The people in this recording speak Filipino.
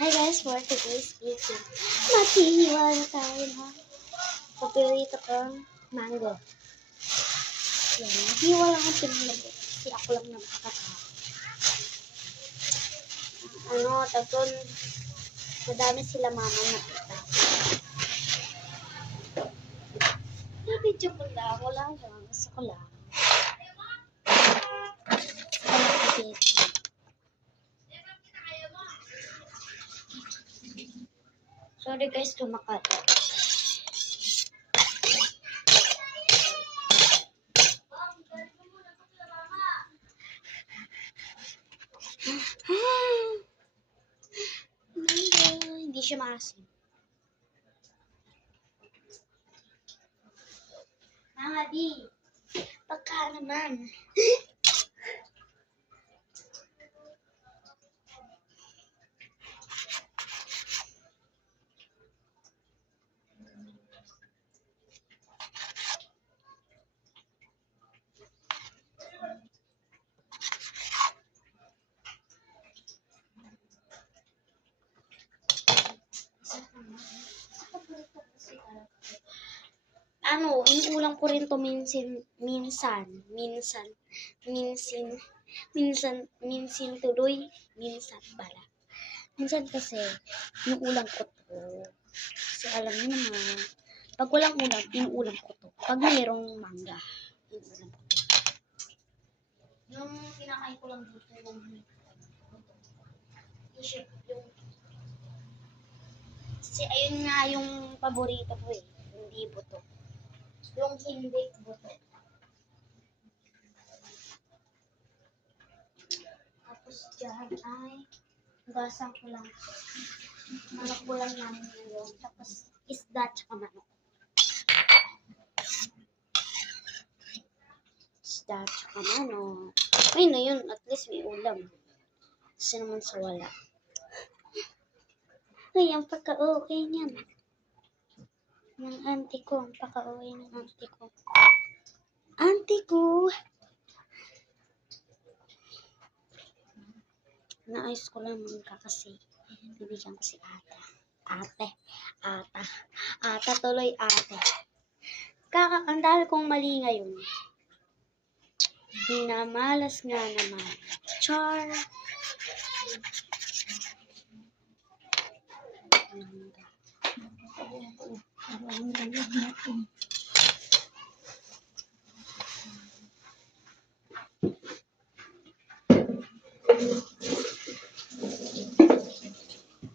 Hi guys, for today's video, maghihiwa na tayo ng paborito kong mango. Yan, maghihiwa lang ang pinalagay kasi ako lang na makakakain. Tapos madami sila mama nakita. Video ko lang, wala lang, gusto ko lang. Sorry guys, kumakalat. Hindi siya maasim. Mama D, pagka naman. Inuulang ko rin to minsan tuloy, minsan pala. Minsan kasi, inuulang ko to. Kasi alam niyo naman, pag walang ulam, inuulang ko to. Pag mayroong mangga, inuulang ko to. Yung kinakain ko lang dito, yung kasi ayun nga yung paborito ko eh, hindi buto. Yung hindi buto. Tapos dyan ay gasan ko lang. Manok ko lang namin yun. Tapos isda tsaka manok. Isda tsaka manok. Ay na yun, at least may ulam. Kasi naman sa wala. Ay, ang pagka-okay niyan. Ng auntie ko, ang pagka-okay ng auntie ko. Auntie ko! Naayos ko lang mga kasi bibigyan ko si ata tuloy ate. Ang dahil kong mali ngayon. Minamalas nga naman. Char!